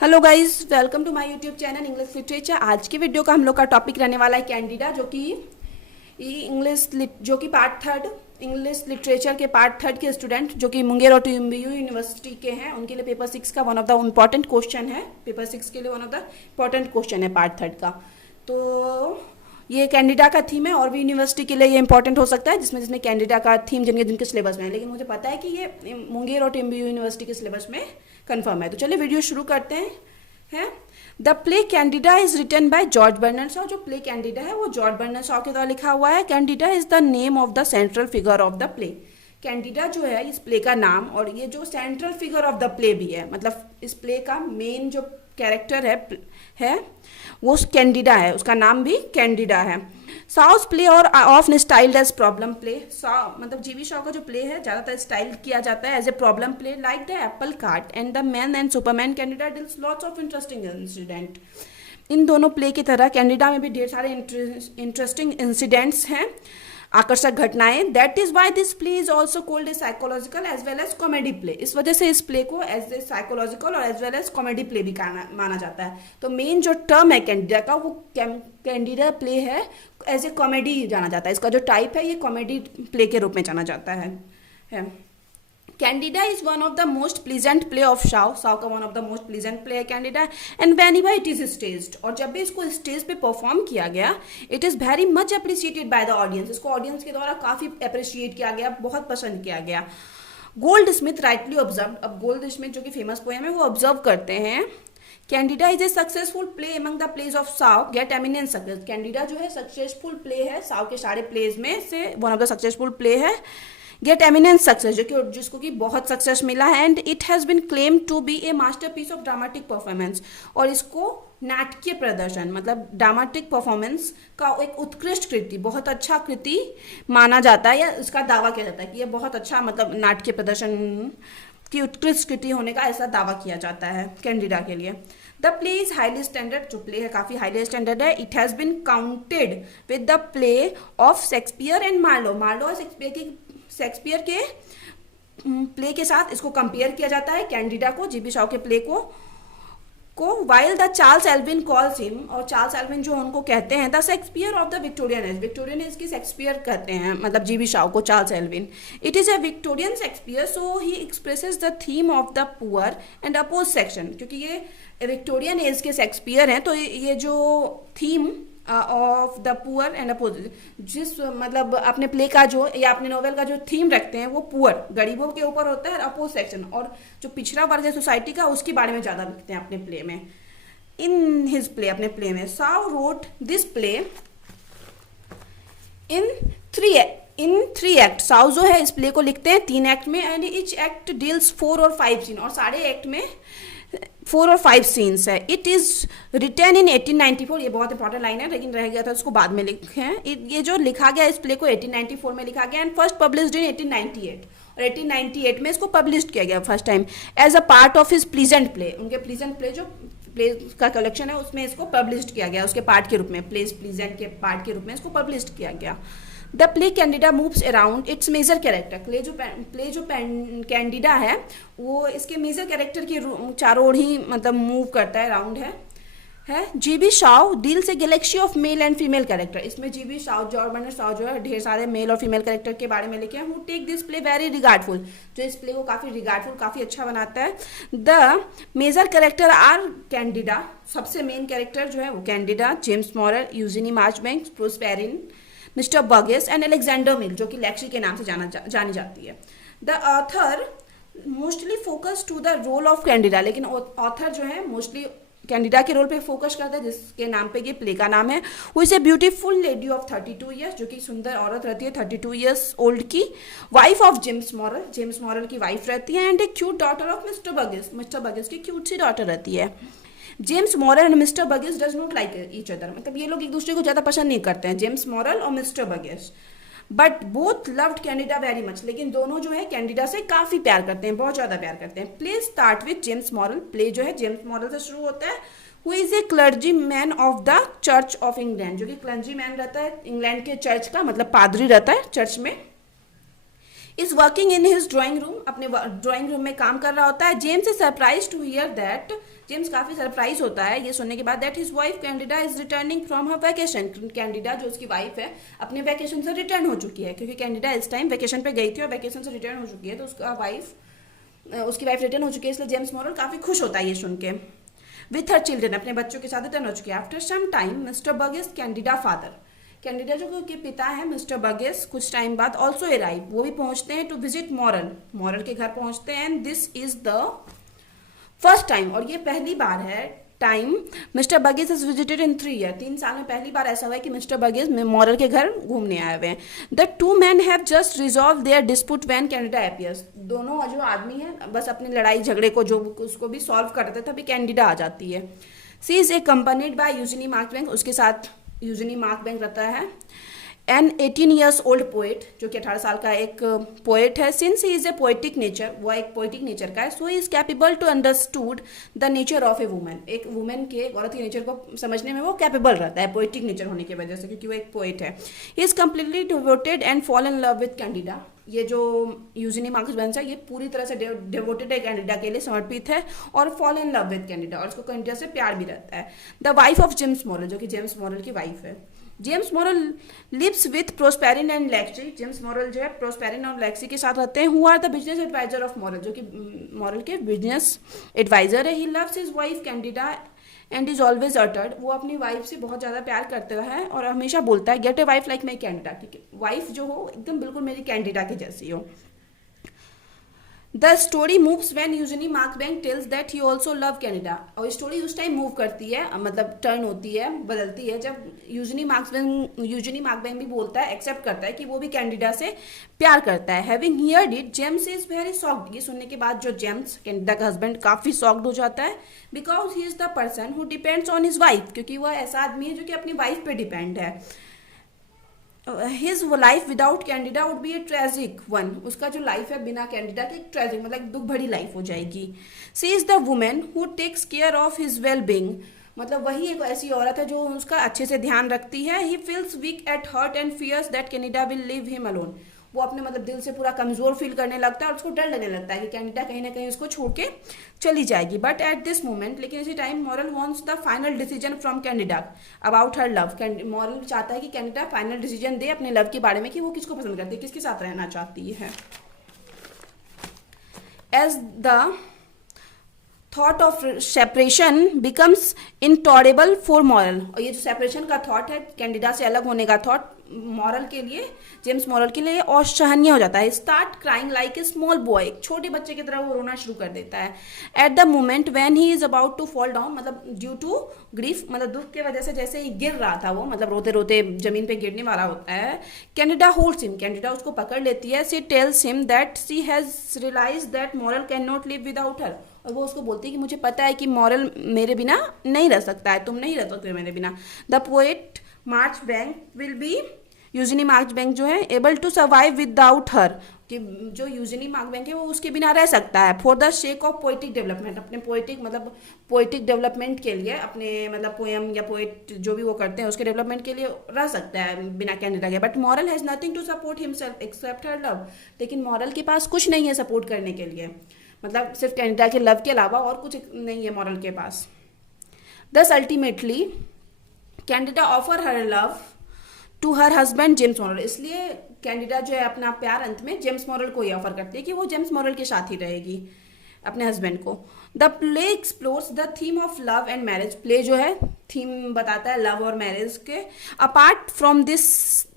Hello guys, welcome to my YouTube channel English literature. आज की video का हम लोग का टॉपिक रहने वाला है कैंडिडा, जो कि पार्ट थर्ड इंग्लिश लिटरेचर के पार्ट थर्ड के स्टूडेंट जो कि मुंगेर और टीएमबीयू यूनिवर्सिटी के हैं, उनके लिए पेपर 6 का one of the important question है। पेपर 6 के लिए one of the important question है पार्ट थर्ड का। तो ये कैंडिडा का थीम है, और भी यूनिवर्सिटी के लिए ये इंपॉर्टेंट हो सकता है जिसमें कैंडिडा का थीम जिनके सिलेबस में है, लेकिन मुझे पता है कि ये मुंगेर और टीएमबीयू यूनिवर्सिटी के सिलेबस में कंफर्म है। तो चलिए वीडियो शुरू करते हैं। The play Candida is written by George Bernard Shaw. जो प्ले कैंडिडा है वो जॉर्ज बर्नार्ड शॉ के द्वारा लिखा हुआ है। Candida is the name of the central figure of the play. Candida जो है इस प्ले का नाम, और ये जो central figure of the play भी है, मतलब इस प्ले का मेन जो कैरेक्टर है वो कैंडिडा है, उसका नाम भी कैंडिडा है। साउथ प्ले और often styled as problem play. मतलब जीवी शॉ का जो प्ले है ज़्यादातर स्टाइल किया जाता है as a problem play, like the apple cart and the man and Superman. Candida deals lots of interesting incident. इन दोनों प्ले की तरह कैंडिडा में भी ढेर सारे इंटरेस्टिंग इंसिडेंट्स हैं, आकर्षक घटनाएं। That is why this play is also called a psychological as well as comedy play. इस वजह से इस प्ले को एज ए साइकोलॉजिकल और as well as comedy play भी माना जाता है। तो मेन जो टर्म है कैंडिडा का, वो कैंडिडा प्ले है, एज ए कॉमेडी जाना जाता है। इसका जो टाइप है ये कॉमेडी प्ले के रूप में जाना जाता है। Candida is one of the most pleasant play of Shaw. Shaw का one of the most pleasant play है Candida. And whenever it is staged, और जब भी इसको स्टेज पे परफॉर्म किया गया, it is very much appreciated by the audience. इसको ऑडियंस के द्वारा काफी अप्रिशिएट किया गया, बहुत पसंद किया गया। Goldsmith rightly observe. अब गोल्ड स्मिथ जो कि फेमस पोएम है वो ऑब्जर्व करते हैं, Candida is a successful play among the plays of Shaw got eminence success. Candida जो है सक्सेसफुल प्ले है, साउ के सारे प्लेज में से one of the successful play है। गेट एमिनेंस सक्सेस, जिसको कि बहुत सक्सेस मिला है। And it has been claim to be a masterpiece of dramatic performance. और इसको नाटकीय प्रदर्शन, मतलब ड्रामेटिक परफॉर्मेंस का एक उत्कृष्ट कृति, बहुत अच्छा कृति माना जाता है, या इसका दावा किया जाता है कि ये बहुत अच्छा, मतलब नाटकीय प्रदर्शन की उत्कृष्ट कृति होने का ऐसा दावा किया जाता है कैंडिडा के लिए। The play is highly standard. जो प्ले है काफ़ी हाईली स्टैंडर्ड है। It has been counted with the play of Shakespeare and Marlowe. Marlowe और शेक्सपियर के प्ले के साथ इसको कंपेयर किया जाता है कैंडिडा को, जीबी शॉ के प्ले को while the Charles Elvin calls him. और चार्ल्स एल्विन जो उनको कहते हैं the Shakespeare of the Victorian age. Victorian age की शेक्सपियर कहते हैं, मतलब जीबी शॉ को Charles Elvin. It is a Victorian Shakespeare, so he expresses the theme of the poor and oppose section. क्योंकि ये विक्टोरियन एज के Shakespeare हैं, तो ये जो theme of the poor and oppose, मतलब अपने प्ले का जो या अपने नॉवेल का जो थीम रखते हैं वो पुअर, गरीबों के ऊपर होता है, अपोज सेक्शन और जो पिछड़ा वर्ग है सोसाइटी का, उसके बारे में ज़्यादा लिखते हैं अपने प्ले में। इन हिज प्ले, अपने प्ले में, साउ wrote this play in three act. साउ जो है इस प्ले को लिखते हैं 3 एक्ट में। एंड ईच एक्ट डील्स 4 और 5 सीन, और सारे एक्ट में 4 और 5 सीन्स है। It is written in 1894। ये बहुत इंपॉर्टेंट लाइन है, लेकिन रह गया था, उसको बाद में लिखे हैं। ये जो लिखा गया इस प्ले को 1894 में लिखा गया, एंड फर्स्ट पब्लिश्ड इन 1898। और 1898 में इसको पब्लिश किया गया first time as a part of his pleasant play. उनके प्लीजेंट प्ले जो प्ले का कलेक्शन है उसमें इसको पब्लिश किया गया, उसके पार्ट के रूप में, प्लेज प्लीजेंट के पार्ट के रूप में इसको पब्लिश किया गया। The play Candida moves around its major character. Play जो कैंडिडा है वो इसके मेजर कैरेक्टर के चारों ओर ही मतलब मूव करता है, अराउंड है। GB Shaw deals a galaxy of male and female character. इसमें GB Shaw, George Bernard Shaw जो है ढेर सारे मेल और फीमेल कैरेक्टर के बारे में लिखे हैं। Who take this play very regardful, जो इस प्ले को काफ़ी रिगार्डफुल, काफ़ी अच्छा बनाता है। The major character are Candida. सबसे मेन कैरेक्टर जो है वो Candida, James Morell, Eugene Marchbank, Proserpine, Mister Burgess and Alexander Mill, जो कि लेक्सी के नाम से जानी जाती है। The author mostly focus to the role of Candida. लेकिन ऑथर जो है मोस्टली कैंडिडा के रोल पे फोकस करता है, जिसके नाम पे ये प्ले का नाम है। वो is a beautiful lady of 32 years, जो कि सुंदर औरत रहती है 32 ईयर्स ओल्ड की, wife of James Morell, James Morell की वाइफ रहती है। And a cute daughter of Mister Burgess, Mister Burgess की क्यूट सी डॉटर रहती है। James Morell and Mister Burgess does not like each other. मतलब ये लोग एक दूसरे को ज़्यादा पसंद नहीं करते हैं, जेम्स मॉरल और Mister Burgess. But both loved Candida very much. लेकिन दोनों जो है कैंडिडा से काफ़ी प्यार करते हैं, बहुत ज़्यादा प्यार करते हैं। Play start with James moral. Play जो है जेम्स मॉरल से शुरू होता है, who is a clergy man of the church of England, जो कि क्लर्जी मैन रहता है इंग्लैंड के चर्च का, मतलब पादरी रहता है चर्च में। Is working in his drawing room, अपने ड्राइंग रूम में काम कर रहा होता है। James is surprise to hear that, James काफी सरप्राइज होता है ये सुनने के बाद, that his wife Candida is returning from her vacation, Candida जो उसकी वाइफ है अपने वैकेशन से रिटर्न हो चुकी है, क्योंकि कैंडिडा इस टाइम वैकेशन पे गई थी और वैकेशन से रिटर्न हो चुकी है, तो उसकी वाइफ रिटर्न हो चुकी है, इसलिए जेम्स मॉरल काफी खुश होता है ये सुन के। विथ हर चिल्ड्रन, अपने बच्चों के साथ रिटर्न हो चुकी है। After some time Mister Burgess, Candida father, Candida जो के पिता है मिस्टर बगिस, कुछ टाइम बाद ऑल्सो अराइव, वो भी पहुंचते हैं टू विजिट मॉरल, मॉरल के घर पहुंचते हैं। And this is the first time, और ये पहली बार है time Mister Burgess is visited in 3 year, 3 साल में पहली बार ऐसा हुआ है कि मिस्टर बगिस मॉरल के घर घूमने आए हुए हैं। The two man have just resolve their dispute when Candida appears, दोनों जो आदमी है बस अपनी लड़ाई झगड़े को जो उसको भी सॉल्व कर रहे थे तभी कैंडिडा आ जाती है। सी इज एक्कम्पनीड बाय यूजिनी मार्कबैंक, उसके साथ यूजिनी मार्कबैंक रहता है। एन 18 ईयर्स ओल्ड पोएट, जो कि 18 साल का एक पोएट है। Since he is a poetic nature, वो एक पोएटिक नेचर का है, so he is capable to understood the nature of a women, एक वुमेन के, औरत के नेचर को समझने में वो कैपेबल रहता है पोएटिक नेचर होने की वजह से, क्योंकि वो एक पोएट है। He is completely devoted and fall in love with Candida, ये जो यूजिनी मार्कबैंक है ये पूरी तरह से डिवोटेड है कैंडिडा के लिए, समर्पित है और fall in love with Candida, और उसको कैंडिडा से प्यार भी रहता है। The wife of James Morell, जो कि जेम्स मॉरल की वाइफ है। James Morell lives with Proserpine and Lexy, James Morell जो है प्रोस्पेरिन और लेक्सी के साथ रहते हैं। Who are the business adviser of Morell, जो कि मॉरल के बिजनेस एडवाइजर है। He loves his wife Candida and is always uttered, वो अपनी वाइफ से बहुत ज़्यादा प्यार करता है और हमेशा बोलता है get a wife like my Candida, कि वाइफ जो हो एकदम बिल्कुल मेरी कैंडिडा की जैसी हो। The story moves when Eugene Marchbank tells that he also love Candida, और स्टोरी उस टाइम मूव करती है, मतलब टर्न होती है, बदलती है, जब यूजिनी मार्कबैंक भी बोलता है, एक्सेप्ट करता है कि वो भी कैंडिडा से प्यार करता है। Having heard it James is very shocked, ये सुनने के बाद जो जेम्स कैंडिडा का हस्बैंड काफी शॉक्ड हो जाता है, because he is the person who depends on his wife, क्योंकि वह ऐसा आदमी है जो कि अपनी वाइफ पे डिपेंड है। His life without Candida would be A tragic one, उसका जो लाइफ है बिना कैंडिडा के ट्रेजिक मतलब दुख भरी लाइफ हो जाएगी। She is the women who takes care of his well being, मतलब वही एक ऐसी औरत है जो उसका अच्छे से ध्यान रखती है। He feels weak at heart and fears that Candida will leave him alone, वो अपने मतलब दिल से पूरा कमजोर फील करने लगता है और उसको डर लगने लगता है कि कैंडिडा कहीं ना कहीं उसको छोड़ के चली जाएगी। बट एट दिस मोमेंट, लेकिन इसी time moral wants the final decision from Candida about her love, moral चाहता है कि कैंडिडा फाइनल डिसीजन दे अपने लव के बारे में कि वो किसको पसंद करती है, किसके साथ रहना चाहती है। As the thought of separation becomes intolerable for Morell, और ये जो सेपरेशन का थॉट है, कैंडिडा से अलग होने का थॉट, मॉरल के लिए, जेम्स मॉरल के लिए असहनीय हो जाता है। Start crying like a small boy, एक छोटे बच्चे की तरह वो रोना शुरू कर देता है। At the moment when he is about to fall down, मतलब ड्यू टू ग्रीफ, मतलब दुख की वजह से जैसे ही गिर रहा था वो, मतलब रोते रोते जमीन पे गिरने वाला होता है। कैंडिडा होल्ड्स हिम, कैंडिडा उसको पकड़ लेती है। She tells him that she has realise that Morell can not live without her, और वो उसको बोलती है कि मुझे पता है कि मॉरल मेरे बिना नहीं रह सकता है, तुम नहीं रह सकते मेरे बिना। The poet Marchbank will be, Eugene Marchbank जो है, able to survive without her, कि जो यूजिनी मार्कबैंक है वो उसके बिना रह सकता है। For the shake of poetic development, अपने पोएटिक डेवलपमेंट के लिए, अपने मतलब पोएम या पोएट जो भी वो करते हैं उसके डेवलपमेंट के लिए रह सकता है बिना कैंडिडा के। But Morell has nothing to support himself except her love, लेकिन मॉरल के पास कुछ नहीं है सपोर्ट करने के लिए, मतलब सिर्फ कैंडिडा के लव के अलावा और कुछ नहीं है मॉरल के पास। Thus ultimately Candida offer her love to her husband James Morell, इसलिए कैंडिडा जो है अपना प्यार अंत में जेम्स मॉरल को ही ऑफर करती है कि वो जेम्स मॉरल के साथ ही रहेगी, अपने हस्बैंड को। The play explores the theme of love and marriage, play जो है थीम बताता है लव और मैरिज के। Apart from this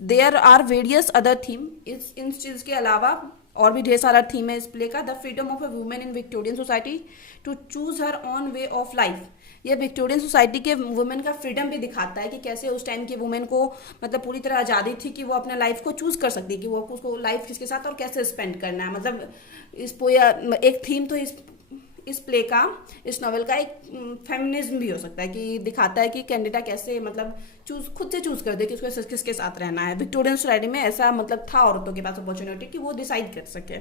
there are various other theme, इन चीज के अलावा और भी ढेर सारा थीम है इस प्ले का। The freedom of a women in Victorian society to choose her own way of life, ये विक्टोरियन सोसाइटी के वुमेन का फ्रीडम भी दिखाता है कि कैसे उस टाइम की वुमेन को मतलब पूरी तरह आज़ादी थी कि वो अपने लाइफ को चूज कर सकती है कि वो उसको लाइफ किसके साथ और कैसे स्पेंड करना है। मतलब इस एक थीम तो इस प्ले का, इस नॉवेल का एक फेमिनिज्म भी हो सकता है कि दिखाता है कि कैंडिडा कैसे मतलब खुद से चूज कर दे कि उसको किसके साथ रहना है। विक्टोरियन सोसाइटी में ऐसा मतलब था औरतों के पास अपॉर्चुनिटी कि वो डिसाइड कर सके।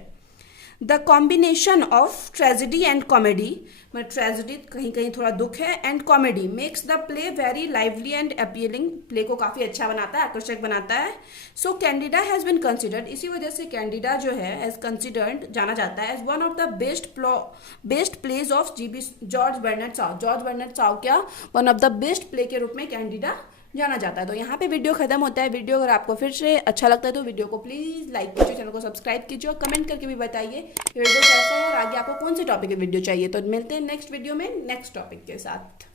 The combination of tragedy and comedy, मतलब ट्रेजिडी कहीं कहीं थोड़ा दुख है, and comedy makes the play very lively and appealing, play को काफ़ी अच्छा बनाता है, आकर्षक बनाता है. सो कैंडिडा हैज़ बिन कंसिडर्ड, इसी वजह से कैंडिडा जो है एज कंसिडर्ड जाना जाता है as one of the best plays of George Bernard Shaw. George Bernard Shaw क्या one of the best play के रूप में कैंडिडा जाना जाता है. तो यहाँ पे वीडियो खत्म होता है. वीडियो अगर आपको फिर से अच्छा लगता है तो वीडियो को प्लीज़ लाइक कीजिए, चैनल को सब्सक्राइब कीजिए और कमेंट करके भी बताइए कि वीडियो कैसा है और आगे आपको कौन से टॉपिक की वीडियो चाहिए. तो मिलते हैं नेक्स्ट वीडियो में नेक्स्ट टॉपिक के साथ.